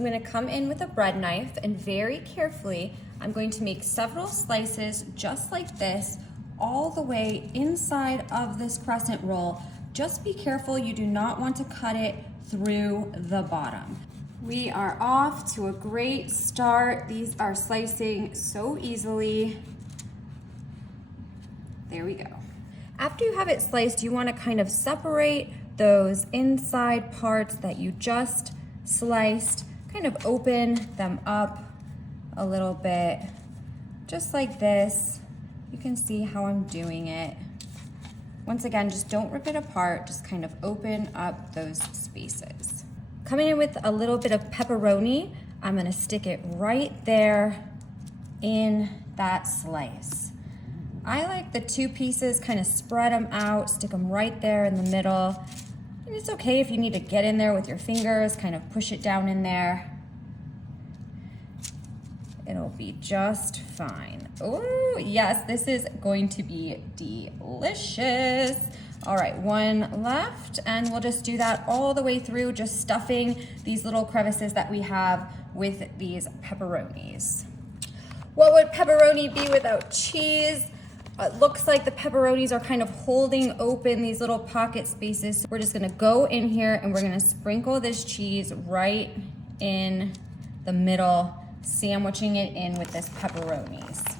I'm gonna come in with a bread knife and very carefully, I'm going to make several slices just like this, all the way inside of this crescent roll. Just be careful, you do not want to cut it through the bottom. We are off to a great start. These are slicing so easily. There we go. After you have it sliced, you want to kind of separate those inside parts that you just sliced, kind of open them up a little bit, just like this. You can see how I'm doing it. Once again, just don't rip it apart, just kind of open up those spaces. Coming in with a little bit of pepperoni, I'm gonna stick it right there in that slice. I like the two pieces, kind of spread them out, stick them right there in the middle. And it's okay if you need to get in there with your fingers, kind of push it down in there. It'll be just fine. Oh, yes, this is going to be delicious. All right, one left, and we'll just do that all the way through, just stuffing these little crevices that we have with these pepperonis. What would pepperoni be without cheese? It looks like the pepperonis are kind of holding open these little pocket spaces. We're just gonna go in here and we're gonna sprinkle this cheese right in the middle, sandwiching it in with this pepperonis.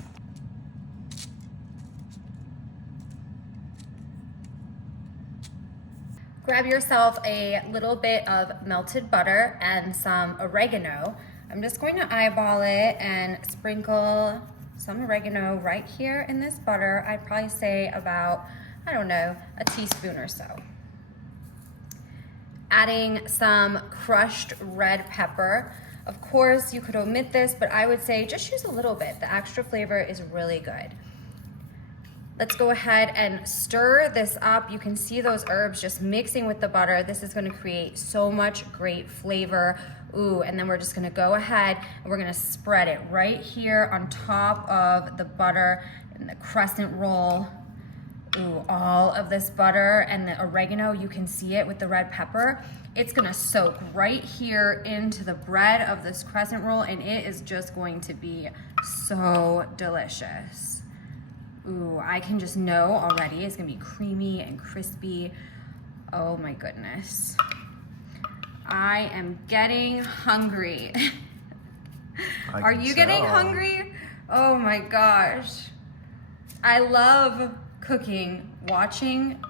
Grab yourself a little bit of melted butter and some oregano. I'm just going to eyeball it and sprinkle some oregano right here in this butter. I'd probably say about, I don't know, a teaspoon or so. Adding some crushed red pepper. Of course, you could omit this, but I would say just use a little bit. The extra flavor is really good. Let's go ahead and stir this up. You can see those herbs just mixing with the butter. This is gonna create so much great flavor. Ooh, and then we're just gonna go ahead and we're gonna spread it right here on top of the butter and the crescent roll. Ooh, all of this butter and the oregano, you can see it with the red pepper. It's gonna soak right here into the bread of this crescent roll, and it is just going to be so delicious. Ooh, I can just know already it's gonna be creamy and crispy. Oh my goodness. I am getting hungry. Are you getting hungry? Oh my gosh. I love cooking. Watching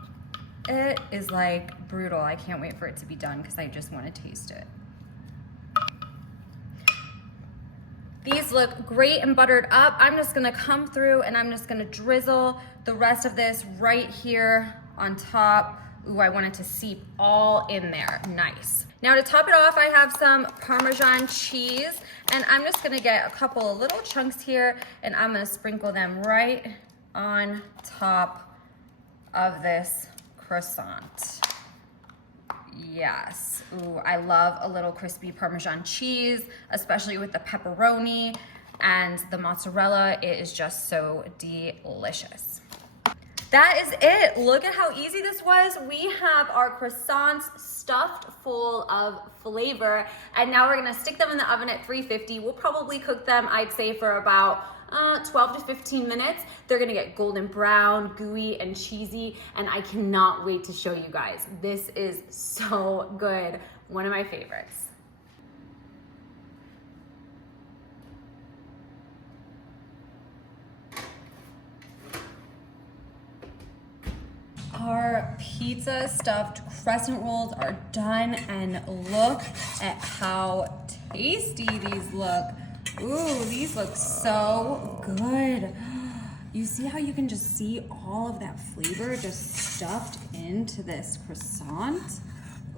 it is like brutal. I can't wait for it to be done because I just want to taste it. These look great and buttered up. I'm just gonna come through and I'm just gonna drizzle the rest of this right here on top. Ooh, I want it to seep all in there, nice. Now to top it off, I have some Parmesan cheese, and I'm just gonna get a couple of little chunks here and I'm gonna sprinkle them right on top of this croissant. Yes, ooh, I love a little crispy Parmesan cheese, especially with the pepperoni and the mozzarella. It is just so delicious. That is it. Look at how easy this was. We have our croissants stuffed full of flavor, and now we're gonna stick them in the oven at 350. We'll probably cook them, I'd say, for about 12 to 15 minutes. They're gonna get golden brown, gooey, and cheesy, and I cannot wait to show you guys. This is so good. One of my favorites. Our pizza stuffed crescent rolls are done, and look at how tasty these look. Ooh, these look so good. You see how you can just see all of that flavor just stuffed into this croissant?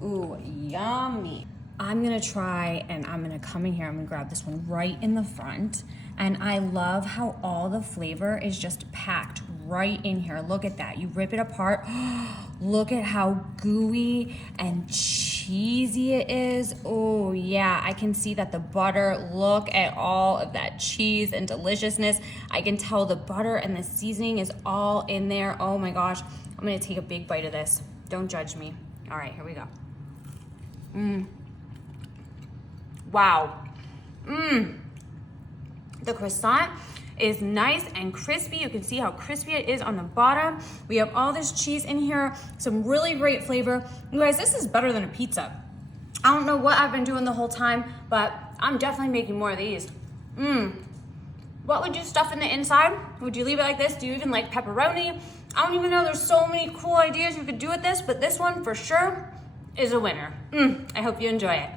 Ooh, yummy. I'm gonna try, and I'm gonna come in here, I'm gonna grab this one right in the front. And I love how all the flavor is just packed right in here. Look at that, you rip it apart. Look at how gooey and cheesy it is. Oh yeah, I can see that the butter, look at all of that cheese and deliciousness. I can tell the butter and the seasoning is all in there. Oh my gosh, I'm gonna take a big bite of this. Don't judge me. All right, here we go. Wow. The croissant is nice and crispy. You can see how crispy it is on the bottom. We have all this cheese in here, some really great flavor. You guys, this is better than a pizza. I don't know what I've been doing the whole time, but I'm definitely making more of these. What would you stuff in the inside? Would you leave it like this? Do you even like pepperoni? I don't even know, there's so many cool ideas you could do with this, but this one for sure is a winner. I hope you enjoy it.